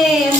Valeu!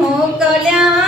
મોકલ્યા